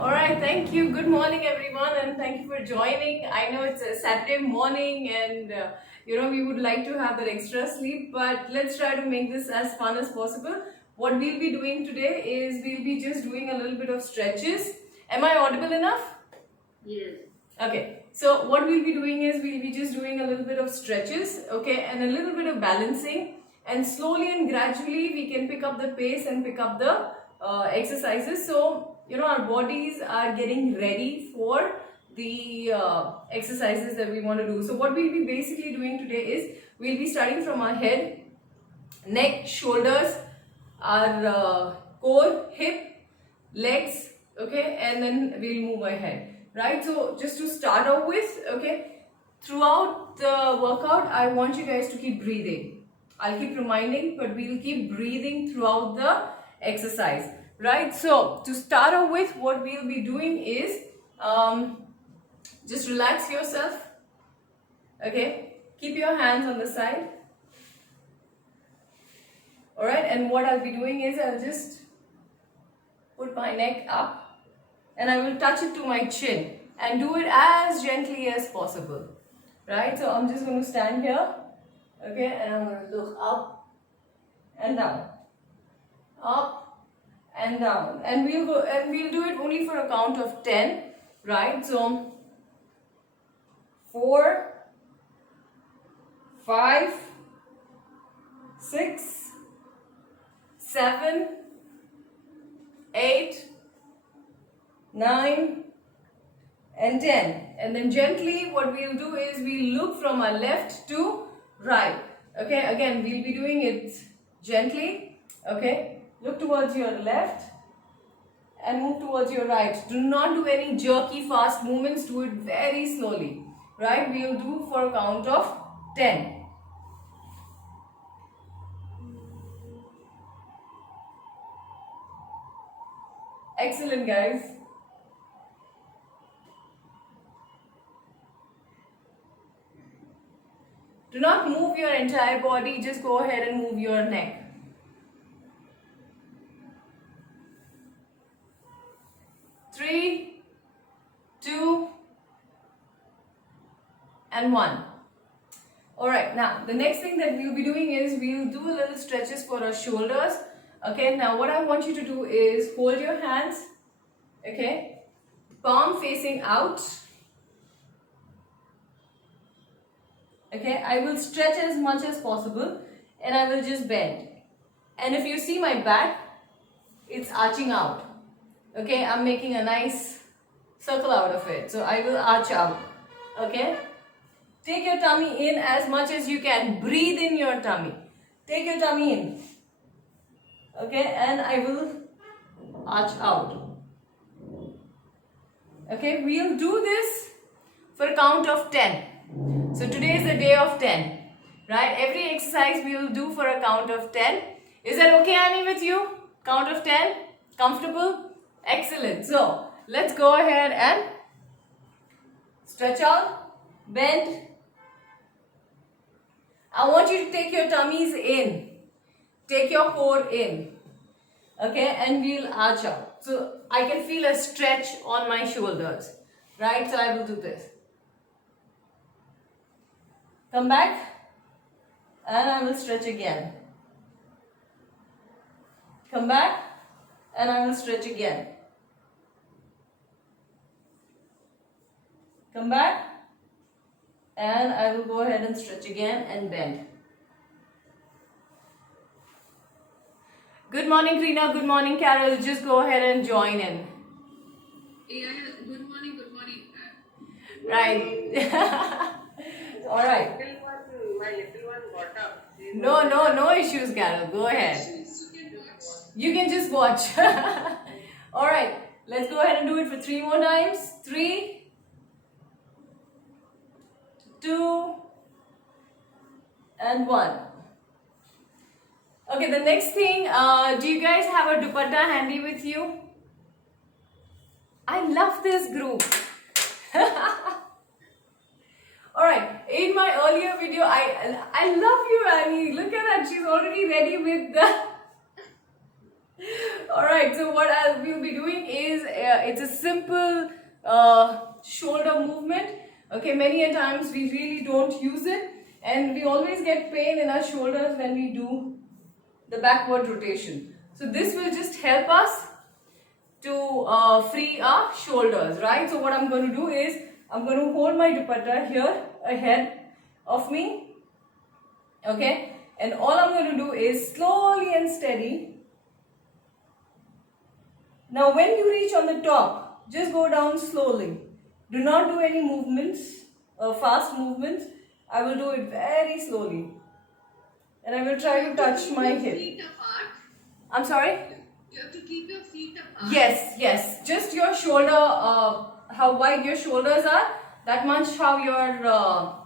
All right, thank you. Good morning, everyone, and thank you for joining. I know it's a Saturday morning, and we would like to have that extra sleep, but let's try to make this as fun as possible. What we'll be doing today is we'll be just doing a little bit of stretches. Am I audible enough? Yes. Okay, so what we'll be doing is we'll be just doing a little bit of stretches, okay, and a little bit of balancing, and slowly and gradually we can pick up the pace and pick up the exercises. So, our bodies are getting ready for the exercises that we want to do. So, what we'll be basically doing today is we'll be starting from our head, neck, shoulders, our core, hip, legs, okay, and then we'll move ahead, right? So just to start off with, okay, throughout the workout I want you guys to keep breathing. I'll keep reminding, but we'll keep breathing throughout the exercise, right? So to start off with, what we'll be doing is just relax yourself, okay, keep your hands on the side. Alright, and what I'll be doing is I'll just put my neck up and I will touch it to my chin and do it as gently as possible. Right, so I'm just going to stand here, okay, and I'm going to look up and down, up and down, and we'll do it only for a count of 10, right? So 4, 5, 6, 7, 8, 9 and 10, and then gently what we'll do is we'll look from our left to right, okay. Again, we'll be doing it gently, okay. Look towards your left and move towards your right. Do not do any jerky fast movements, do it very slowly, right? We'll do for a count of 10. Excellent, guys. Do not move your entire body, just go ahead and move your neck. 3, 2 and 1. Alright, now the next thing that we'll be doing is we'll do a little stretches for our shoulders. Okay, now what I want you to do is hold your hands, okay, palm facing out. Okay, I will stretch as much as possible and I will just bend. And if you see my back, it's arching out. Okay, I'm making a nice circle out of it. So I will arch out. Okay, take your tummy in as much as you can. Breathe in your tummy. Take your tummy in. Okay, and I will arch out. Okay, we'll do this for a count of 10. So today is the day of 10, right? Every exercise we will do for a count of 10. Is that okay, Annie, with you? Count of 10? Comfortable? Excellent. So let's go ahead and stretch out, bend. I want you to take your tummies in. Take your core in. Okay, and we'll arch out. So I can feel a stretch on my shoulders, right? So I will do this. Come back and I will stretch again. Come back and I will stretch again. Come back and I will go ahead and stretch again and bend. Good morning, Krina. Good morning, Carol. Just go ahead and join in. Yeah, good morning, good morning. Right. All right. My little one got up. No issues, Carol. Go ahead. You can just watch. All right. Let's go ahead and do it for 3 more times. 3, 2, and 1. Okay, the next thing, do you guys have a dupatta handy with you? I love this group. Alright, in my earlier video, I love you, Annie. Look at that, she's already ready with the Alright, so what we'll be doing is it's a simple shoulder movement. Okay, many a times we really don't use it, and we always get pain in our shoulders when we do the backward rotation. So this will just help us to free our shoulders, right? So what I'm going to do is I'm going to hold my dupatta here ahead of me, okay? And all I'm going to do is slowly and steady. Now when you reach on the top, just go down slowly. Do not do any movements, fast movements. I will do it very slowly. And I will try to touch my hip. Feet apart. I'm sorry? You have to keep your feet apart. Yes, yes. Just your shoulder, how wide your shoulders are, that much how your...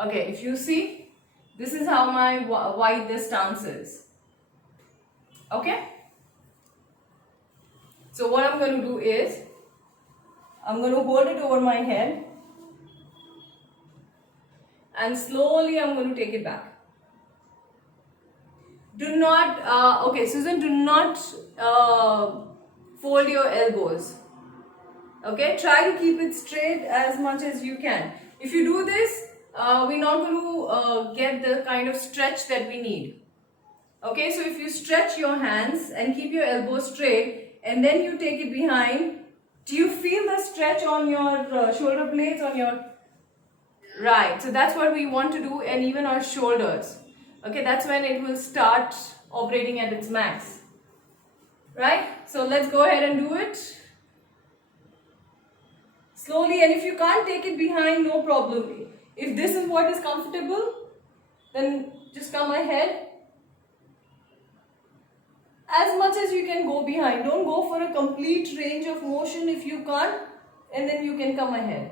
okay, if you see, this is how my wide this stance is. Okay? So what I'm going to do is, I'm going to hold it over my head and slowly I'm going to take it back. Do not, okay Susan, do not fold your elbows. Okay, try to keep it straight as much as you can. If you do this, we're not going to get the kind of stretch that we need. Okay, so if you stretch your hands and keep your elbows straight and then you take it behind, do you feel the stretch on your shoulder blades, on your... Right, so that's what we want to do, and even our shoulders. Okay, that's when it will start operating at its max. Right, so let's go ahead and do it. Slowly, and if you can't take it behind, no problem. If this is what is comfortable, then just come ahead. As much as you can go behind. Don't go for a complete range of motion if you can't, and then you can come ahead.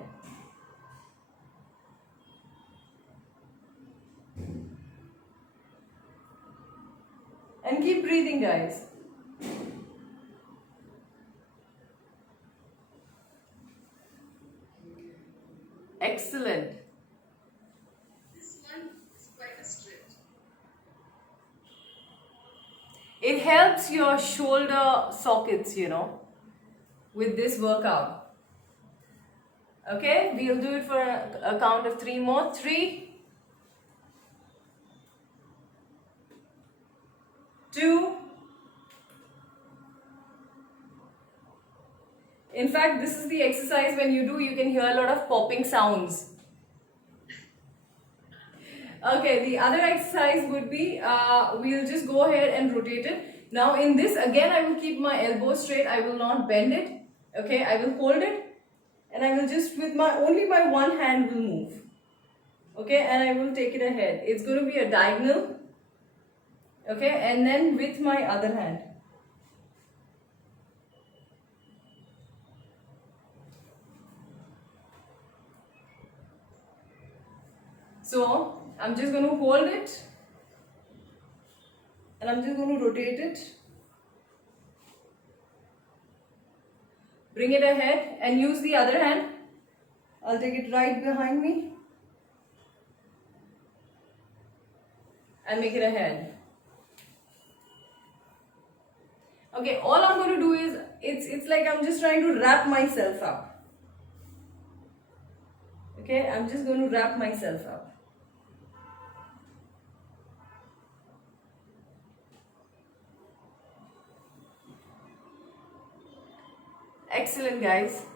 And keep breathing, guys. Excellent. This one is quite a stretch. It helps your shoulder sockets, you know, with this workout. Okay, we'll do it for a count of 3 more. 3, 2. In fact, this is the exercise when you do, you can hear a lot of popping sounds. Okay, the other exercise would be, we'll just go ahead and rotate it. Now in this, again, I will keep my elbow straight. I will not bend it. Okay, I will hold it. And I will just, with only my one hand will move. Okay, and I will take it ahead. It's going to be a diagonal. Okay, and then with my other hand. So, I'm just going to hold it and I'm just going to rotate it. Bring it ahead and use the other hand. I'll take it right behind me and make it ahead. Okay, all I'm going to do is, it's like I'm just trying to wrap myself up. Okay, I'm just going to wrap myself up. Excellent, guys.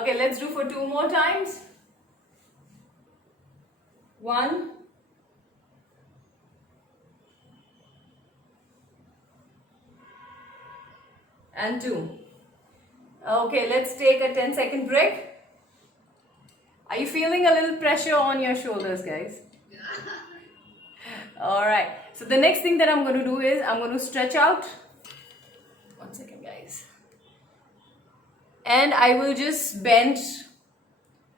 Okay, let's do for 2 more times. 1. And 2. Okay, let's take a 10-second break. Are you feeling a little pressure on your shoulders, guys? Alright, so the next thing that I'm going to do is I'm going to stretch out. 1 second, guys. And I will just bend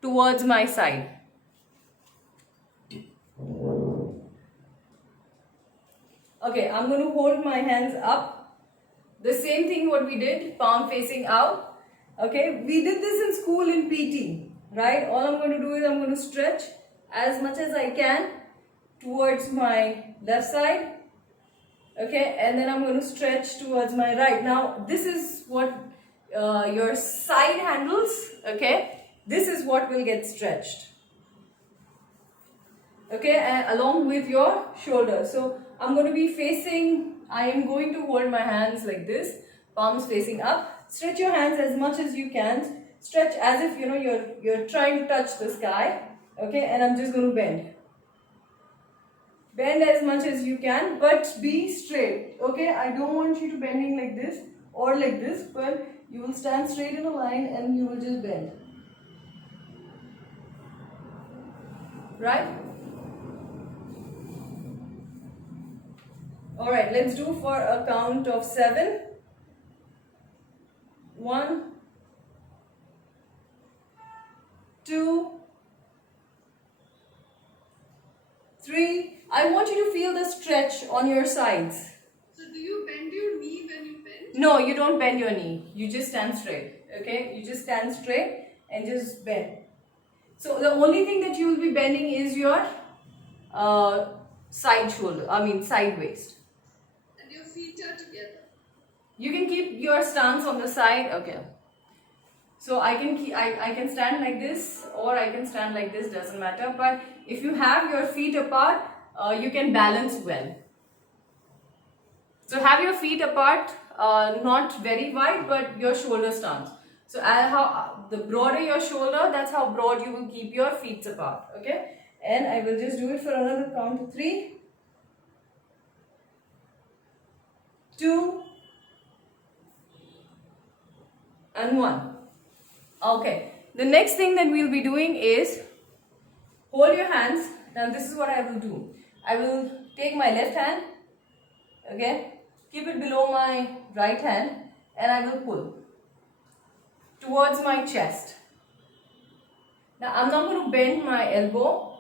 towards my side. Okay, I'm going to hold my hands up. The same thing what we did, palm facing out. Okay, we did this in school in PT, right? All I'm going to do is I'm going to stretch as much as I can towards my left side. Okay, and then I'm going to stretch towards my right. Now, this is what your side handles, okay? This is what will get stretched. Okay, and along with your shoulder. So, I'm going to be facing, I am going to hold my hands like this, palms facing up. Stretch your hands as much as you can. Stretch as if, you know, you're trying to touch the sky. Okay, and I'm just going to bend. Bend as much as you can, but be straight. Okay, I don't want you to bending like this or like this, but you will stand straight in a line and you will just bend. Right? Alright, let's do for a count of 7. 1, 2, 3. I want you to feel the stretch on your sides. So do you bend your knee when you bend? No, you don't bend your knee. You just stand straight. Okay? You just stand straight and just bend. So the only thing that you will be bending is your side shoulder. Side waist. And your feet are together. You can keep your stance on the side. Okay. So I can stand like this or I can stand like this. Doesn't matter. But if you have your feet apart, you can balance well. So have your feet apart, not very wide, but your shoulder stance. So how the broader your shoulder, that's how broad you will keep your feet apart. Okay, and I will just do it for another count of 3, 2, and 1. Okay. The next thing that we'll be doing is hold your hands. Now this is what I will do. I will take my left hand. Okay. Keep it below my right hand and I will pull towards my chest. Now I'm not going to bend my elbow.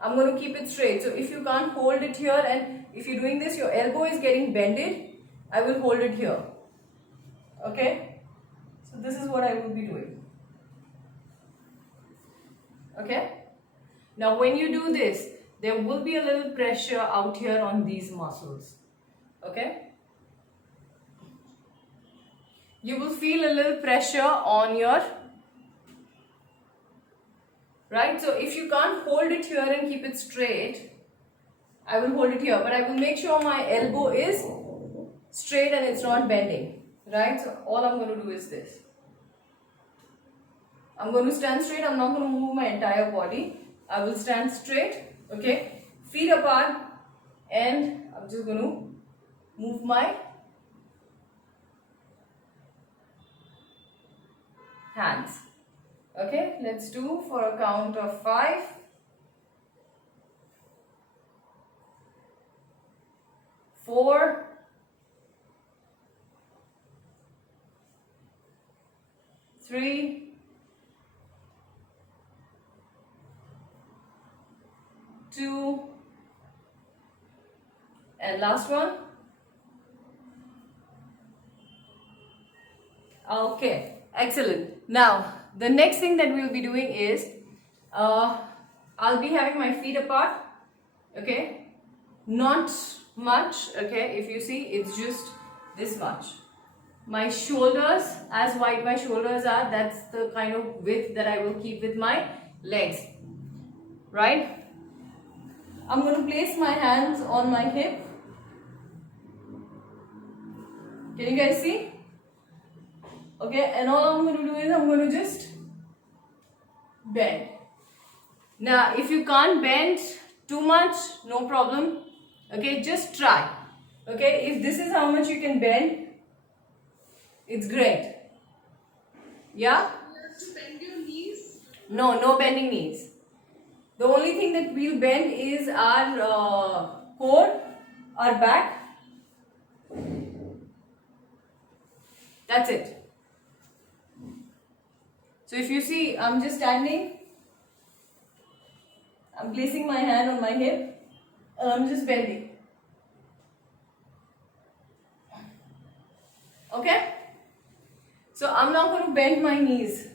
I'm going to keep it straight. So if you can't hold it here and if you're doing this, your elbow is getting bended, I will hold it here. Okay. So this is what I will be doing. Okay. Now when you do this, there will be a little pressure out here on these muscles. Okay. You will feel a little pressure on your, right? So if you can't hold it here and keep it straight, I will hold it here, but I will make sure my elbow is straight and it's not bending, right? So all I'm going to do is this. I'm going to stand straight. I'm not going to move my entire body. I will stand straight, okay? Feet apart, and I'm just going to move my hands. Okay, let's do for a count of 5. 4. 3. 2. And last one. Okay, excellent. Now, the next thing that we'll be doing is, I'll be having my feet apart, okay, not much, okay, if you see, it's just this much. My shoulders, as wide my shoulders are, that's the kind of width that I will keep with my legs, right? I'm going to place my hands on my hip. Can you guys see? Okay, and all I'm going to do is I'm going to just bend. Now, if you can't bend too much, no problem. Okay, just try. Okay, if this is how much you can bend, it's great. Yeah? You have to bend your knees. No, no bending knees. The only thing that we'll bend is our core, our back. That's it. So if you see, I'm just standing. I'm placing my hand on my hip and I'm just bending. Okay? So I'm not going to bend my knees.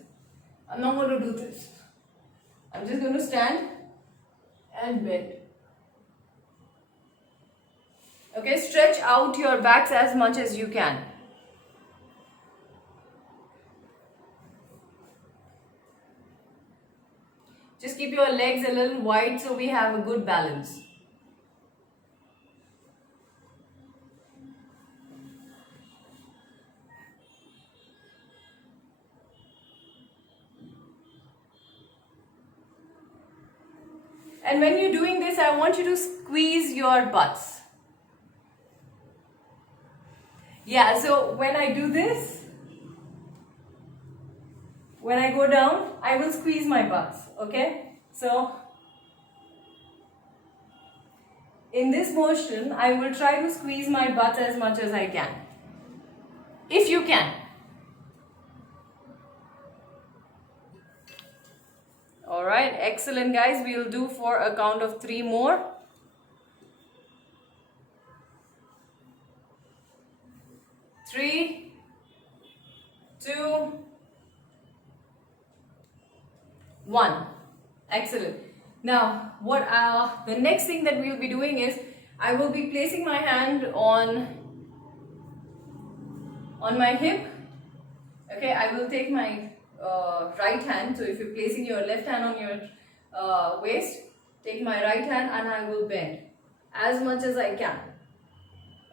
I'm not going to do this. I'm just going to stand and bend. Okay, stretch out your backs as much as you can. Just keep your legs a little wide so we have a good balance. And when you're doing this, I want you to squeeze your butts. Yeah, so when I do this, when I go down, I will squeeze my butts, okay? So, in this motion, I will try to squeeze my butt as much as I can. If you can. Alright, excellent guys. We will do for a count of 3 more. 3, 2, 1. Excellent. Now, the next thing that we will be doing is, I will be placing my hand on my hip. Okay, I will take my right hand. So if you're placing your left hand on your waist, take my right hand and I will bend as much as I can.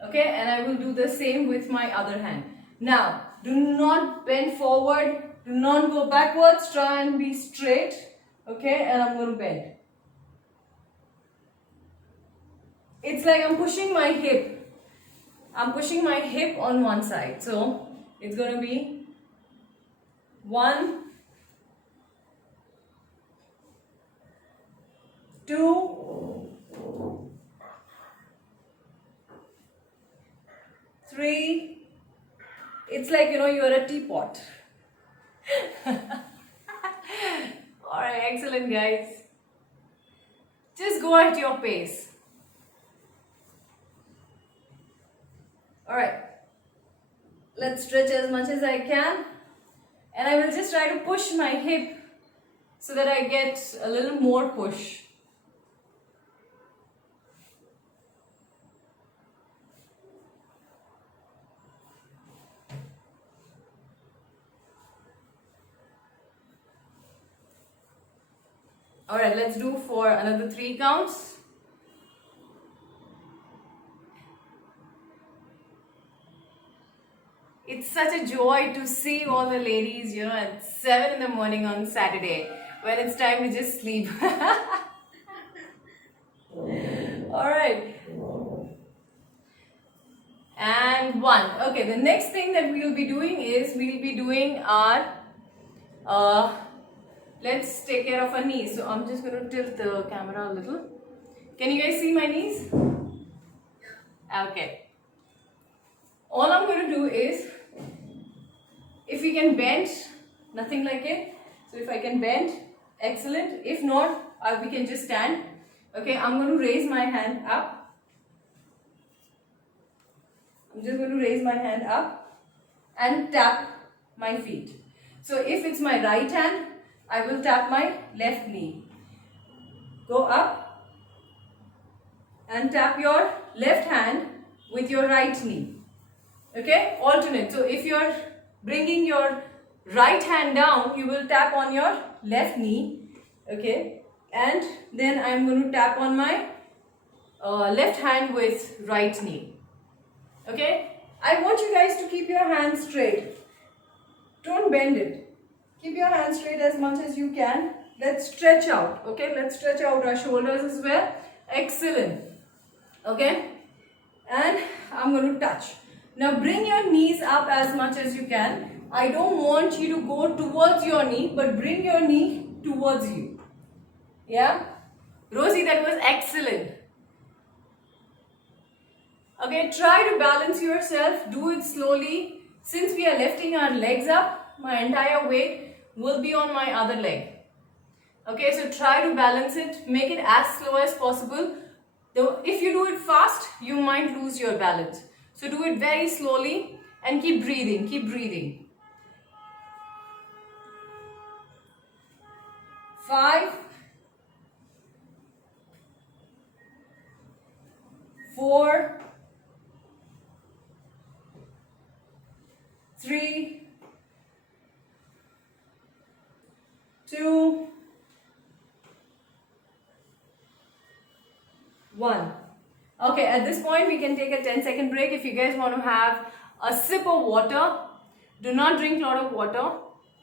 Okay, and I will do the same with my other hand. Now, do not bend forward, do not go backwards, try and be straight. Okay, and I'm going to bend. It's like I'm pushing my hip. I'm pushing my hip on one side. So, it's going to be 1, 2, 3. It's like, you're a teapot. Alright, excellent guys. Just go at your pace. Alright. Let's stretch as much as I can. And I will just try to push my hip so that I get a little more push. Alright, let's do for another 3 counts. It's such a joy to see all the ladies, at 7 in the morning on Saturday when it's time to just sleep. Alright. And 1. Okay, the next thing that we will be doing is we'll be doing our let's take care of our knees. So I'm just going to tilt the camera a little. Can you guys see my knees? Okay. All I'm going to do is, if we can bend, nothing like it. So if I can bend, excellent. If not, we can just stand. Okay, I'm going to raise my hand up. I'm just going to raise my hand up and tap my feet. So if it's my right hand, I will tap my left knee. Go up and tap your left hand with your right knee. Okay, alternate. So if you're bringing your right hand down, you will tap on your left knee. Okay, and then I'm going to tap on my left hand with right knee. Okay, I want you guys to keep your hands straight. Don't bend it. Keep your hands straight as much as you can. Let's stretch out. Okay, let's stretch out our shoulders as well. Excellent. Okay, and I'm going to touch. Now bring your knees up as much as you can. I don't want you to go towards your knee, but bring your knee towards you. Yeah? Rosie, that was excellent. Okay, try to balance yourself. Do it slowly. Since we are lifting our legs up, my entire weight will be on my other leg. Okay, so try to balance it. Make it as slow as possible. Though if you do it fast, you might lose your balance. So do it very slowly and keep breathing. Keep breathing. 5, 4, 3, 2, 1. Okay, at this point we can take a 10-second break. If you guys want to have a sip of water, do not drink a lot of water.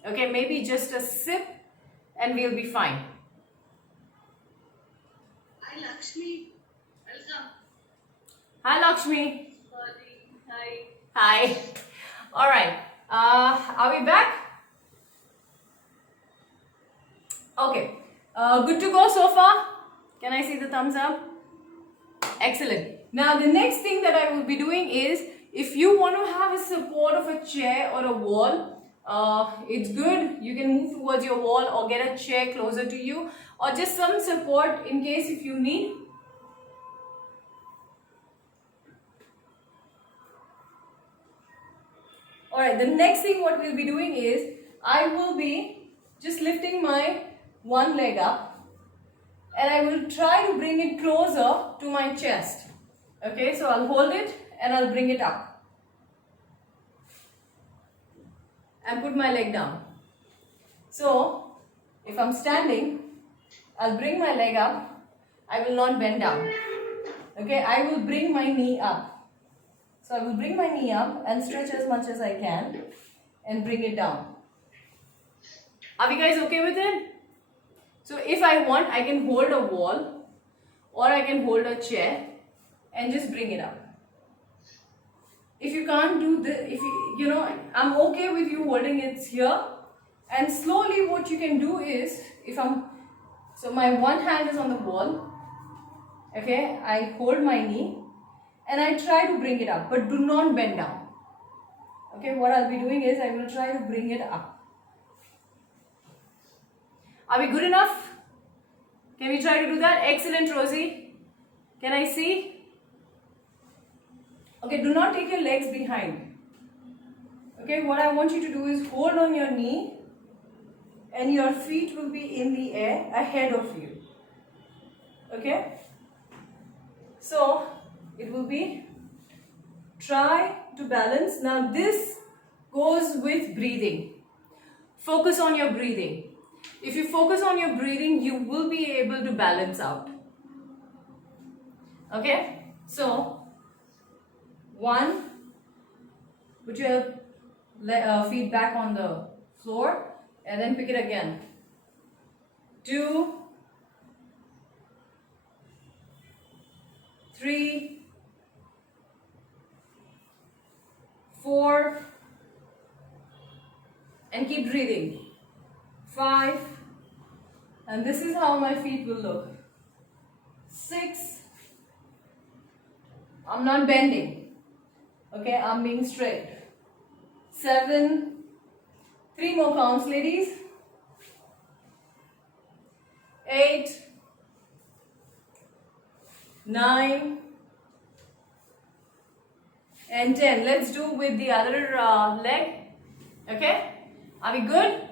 Okay, maybe just a sip and we'll be fine. Hi Lakshmi, welcome. Hi Lakshmi. Sorry, hi. Hi. All right. Are we back? Okay. Good to go so far? Can I see the thumbs up? Excellent. Now the next thing that I will be doing is, if you want to have a support of a chair or a wall, it's good. You can move towards your wall or get a chair closer to you, or just some support in case if you need. Alright, the next thing what we'll be doing is, I will be just lifting my one leg up and I will try to bring it closer to my chest. Okay, so I'll hold it and I'll bring it up and put my leg down. So, if I'm standing, I'll bring my leg up. I will not bend down. Okay, I will bring my knee up. So I will bring my knee up and stretch as much as I can and bring it down. Are you guys okay with it? So if I want, I can hold a wall or I can hold a chair and just bring it up. If you can't do this, if you know, I'm okay with you holding it here, and slowly what you can do is, so my one hand is on the wall, okay, I hold my knee and I try to bring it up, but do not bend down. Okay, what I'll be doing is I will try to bring it up. Are we good enough? Can we try to do that? Excellent, Rosie. Can I see? Okay, do not take your legs behind. Okay, what I want you to do is hold on your knee and your feet will be in the air ahead of you. Okay? So, it will be try to balance. Now this goes with breathing. Focus on your breathing. If you focus on your breathing, you will be able to balance out. Okay? So, 1, put your feet back on the floor and then pick it again. 2, 3, 4, and keep breathing. 5, and this is how my feet will look. 6, I'm not bending. Okay, I'm being straight. 7, 3 more counts, ladies. 8, 9, and 10. Let's do with the other leg. Okay, are we good?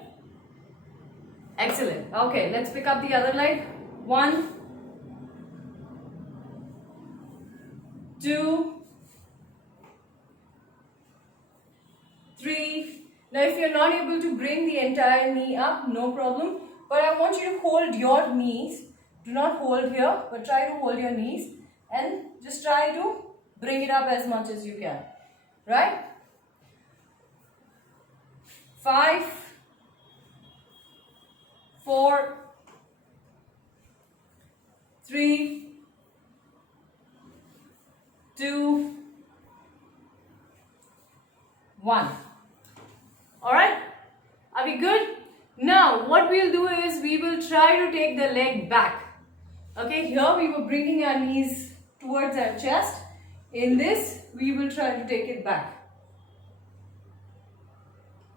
Excellent. Okay, let's pick up the other leg. 1, 2, 3. Now if you're not able to bring the entire knee up, no problem. But I want you to hold your knees. Do not hold here, but try to hold your knees and just try to bring it up as much as you can. Right? 5, 4, 3, 2, 1. Alright? Are we good? Now what we'll do is we will try to take the leg back. Okay, here we were bringing our knees towards our chest. In this, we will try to take it back.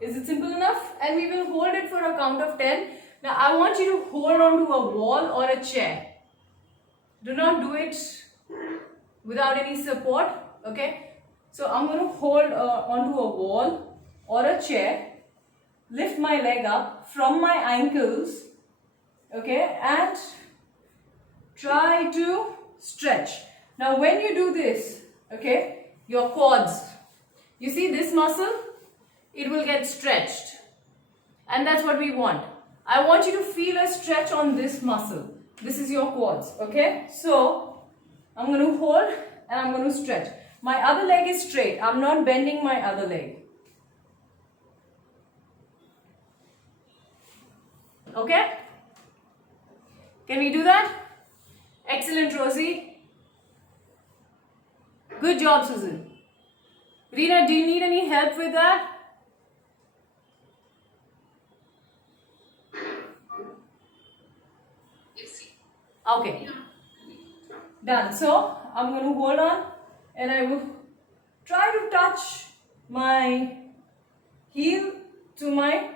Is it simple enough? And we will hold it for a count of 10. Now I want you to hold on to a wall or a chair. Do not do it without any support. Okay, so I'm going to hold onto a wall or a chair. Lift my leg up from my ankles. Okay, and try to stretch. Now when you do this, okay, your quads, you see this muscle, it will get stretched. And that's what we want. I want you to feel a stretch on this muscle. This is your quads, okay? So, I'm going to hold and I'm going to stretch. My other leg is straight. I'm not bending my other leg. Okay? Can we do that? Excellent, Rosie. Good job, Susan. Rina, do you need any help with that? Okay. Done. So, I'm going to hold on and I will try to touch my heel to my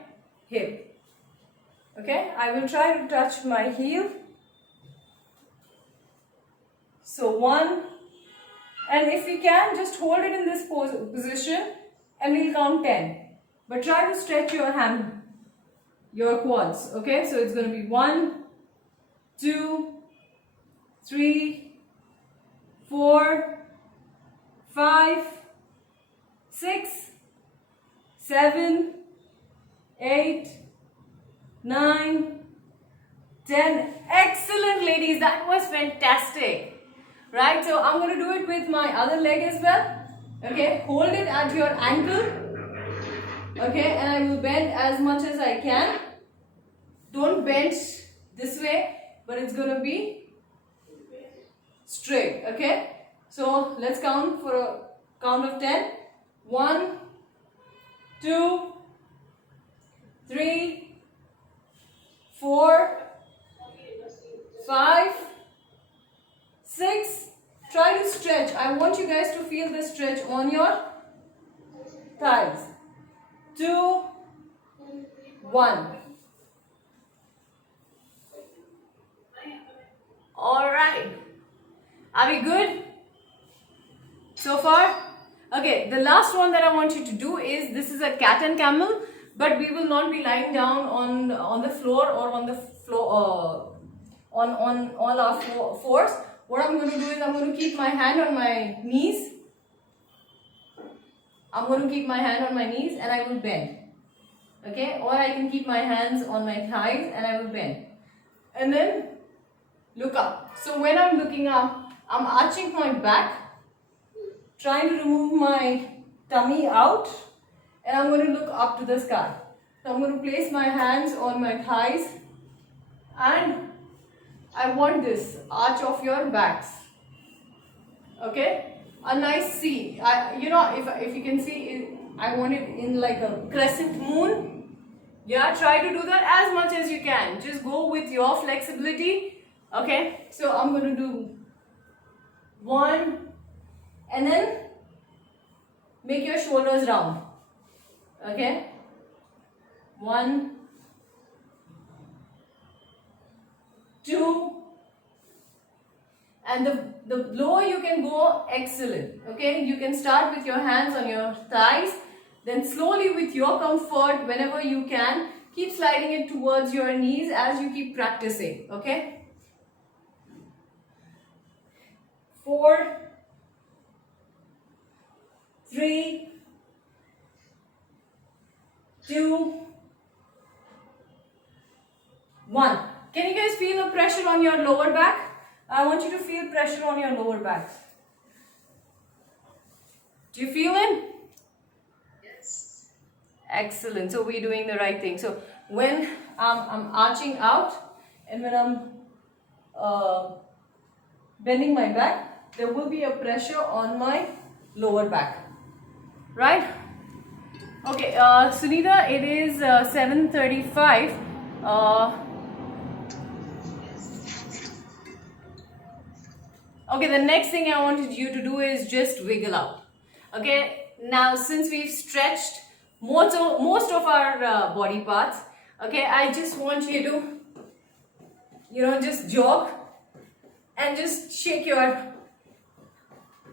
hip. Okay, I will try to touch my heel. So 1, and if you can, just hold it in this position and we'll count 10. But try to stretch your hand, your quads. Okay, so it's going to be 1, 2, 3, 4, 5, 6, 7, 8, 9, 10. Excellent, ladies. That was fantastic. Right? So I'm going to do it with my other leg as well. Okay? Hold it at your ankle. Okay? And I will bend as much as I can. Don't bend this way, but it's going to be straight. Okay? So let's count for a count of 10. 1, 2, 3, 4, 5, 6. Try to stretch. I want you guys to feel the stretch on your thighs. 2, 1. Alright. Are we good so far? Okay, the last one that I want you to do is, this is a cat and camel, but we will not be lying down on the floor or on the floor on all our fours. What I'm going to do is I'm going to keep my hand on my knees. I'm going to keep my hand on my knees and I will bend. Okay, or I can keep my hands on my thighs and I will bend. And then look up. So when I'm looking up, I'm arching my back, trying to remove my tummy out, and I'm going to look up to the sky. So I'm going to place my hands on my thighs and I want this arch of your backs. Okay, a nice C. You know, if you can see, I want it in like a crescent moon. Yeah, try to do that as much as you can. Just go with your flexibility. Okay, so I'm going to do 1 and then make your shoulders round. Okay, 1, 2, and the lower you can go, excellent. Okay, you can start with your hands on your thighs, then slowly with your comfort, whenever you can, keep sliding it towards your knees as you keep practicing. Okay, 4, 3, 2, 1. Can you guys feel the pressure on your lower back? I want you to feel pressure on your lower back. Do you feel it? Yes. Excellent. So we're doing the right thing. So when I'm arching out and when I'm bending my back, there will be a pressure on my lower back. Right? Okay, Sunita, it is 7:35. Okay, the next thing I wanted you to do is just wiggle out. Okay, now since we've stretched most of our body parts, okay, I just want you to, just jog and just shake your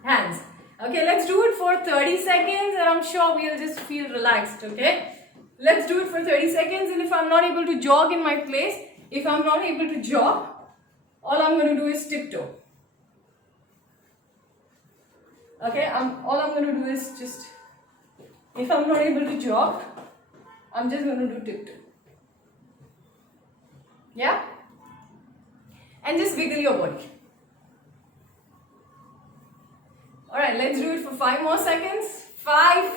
hands. Okay, let's do it for 30 seconds and I'm sure we'll just feel relaxed, okay? Let's do it for 30 seconds and if I'm not able to jog in my place, if I'm not able to jog, all I'm going to do is tiptoe. Okay, all I'm going to do is just If I'm not able to jog, I'm just going to do tiptoe. Yeah? And just wiggle your body. Alright, let's do it for 5 more seconds. 5,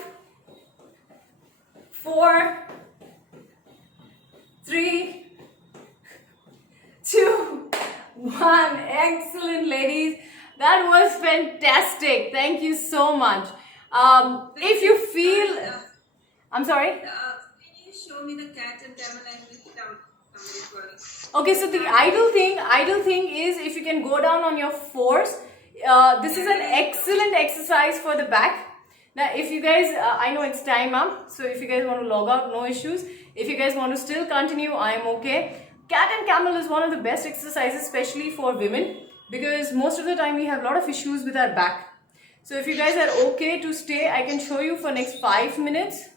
4, 3, 2, 1. Excellent, ladies. That was fantastic. Thank you so much. If you feel... I'm sorry? Can you show me the cat and camel? I missed out somebody calling. Okay, so the idle thing is if you can go down on your fours. This is an excellent exercise for the back. Now, if you guys, I know it's time up, so if you guys want to log out, no issues. If you guys want to still continue, I am okay. Cat and camel is one of the best exercises, especially for women, because most of the time we have a lot of issues with our back. So if you guys are okay to stay, I can show you for next 5 minutes.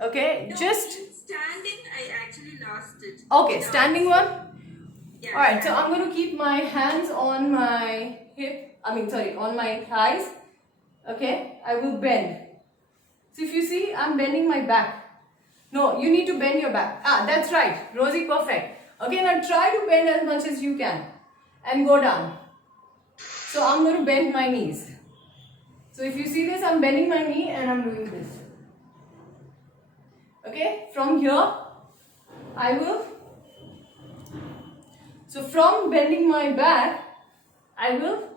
Okay, No, just standing, I actually lost it. okay, standing one. Yeah, Alright, so I'm going to keep my hands on my on my thighs. Okay, I will bend. So if you see, I'm bending my back. No, you need to bend your back. Ah, that's right. Rosie, perfect. Okay, now try to bend as much as you can. And go down. So I'm going to bend my knees. So if you see this, I'm bending my knee and I'm doing this. Okay, from here, I will... So from bending my back, I will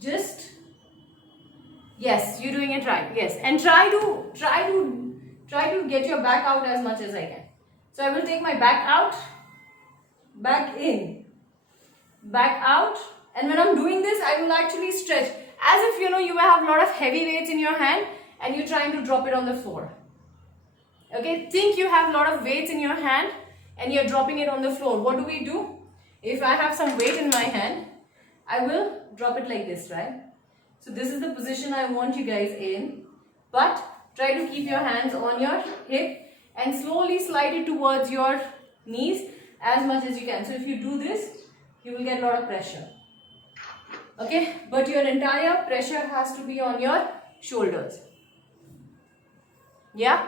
just, yes, you're doing it right, yes, and try to get your back out as much as I can. So I will take my back out, back in, back out, and when I'm doing this, I will actually stretch as if you have a lot of heavy weights in your hand and you're trying to drop it on the floor. Okay, think you have a lot of weights in your hand and you're dropping it on the floor. What do? If I have some weight in my hand, I will drop it like this, right? So this is the position I want you guys in. But try to keep your hands on your hip and slowly slide it towards your knees as much as you can. So if you do this, you will get a lot of pressure. Okay, but your entire pressure has to be on your shoulders. Yeah.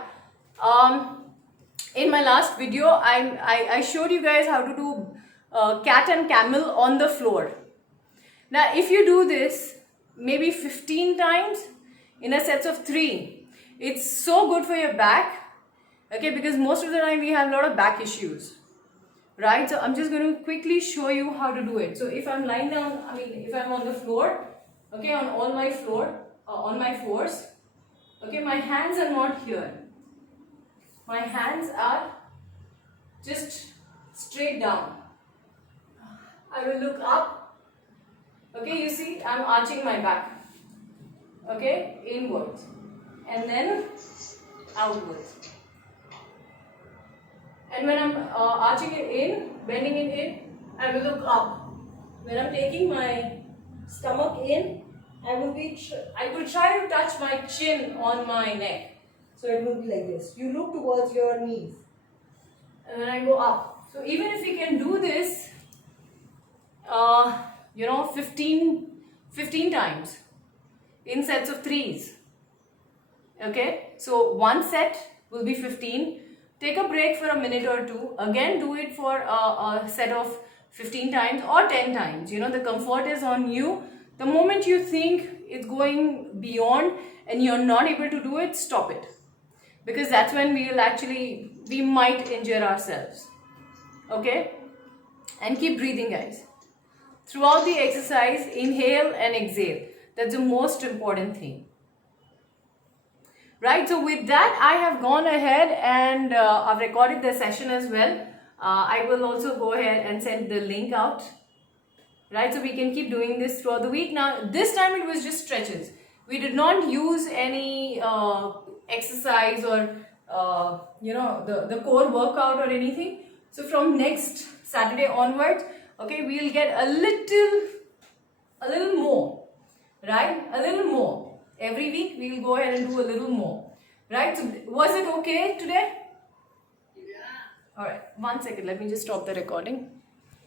In my last video, I showed you guys how to do cat and camel on the floor. Now, if you do this maybe 15 times in a sets of 3, it's so good for your back. Okay, because most of the time we have a lot of back issues, right? So I'm just going to quickly show you how to do it. So if I'm lying down, if I'm on the floor, okay, on all my floor, on my floors, okay, my hands are not here. My hands are just straight down. I will look up. Okay, you see, I'm arching my back. Okay, inwards. And then outwards. And when I'm arching it in, bending it in, I will look up. When I'm taking my stomach in, I will try to touch my chin on my neck. So it will be like this. You look towards your knees. And then I go up. So even if we can do this, 15 times in sets of 3s. Okay, so one set will be 15. Take a break for a minute or 2. Again, do it for a set of 15 times or 10 times. The comfort is on you. The moment you think it's going beyond and you're not able to do it, stop it. Because that's when we might injure ourselves. Okay? And keep breathing, guys. Throughout the exercise, inhale and exhale. That's the most important thing. Right, so with that, I have gone ahead and I've recorded the session as well. I will also go ahead and send the link out. Right, so we can keep doing this throughout the week. Now, this time it was just stretches. We did not use any exercise or, the core workout or anything. So from next Saturday onwards, okay, we'll get a little more, right? A little more. Every week we'll go ahead and do a little more, right? So was it okay today? Yeah. All right, 1 second. Let me just stop the recording.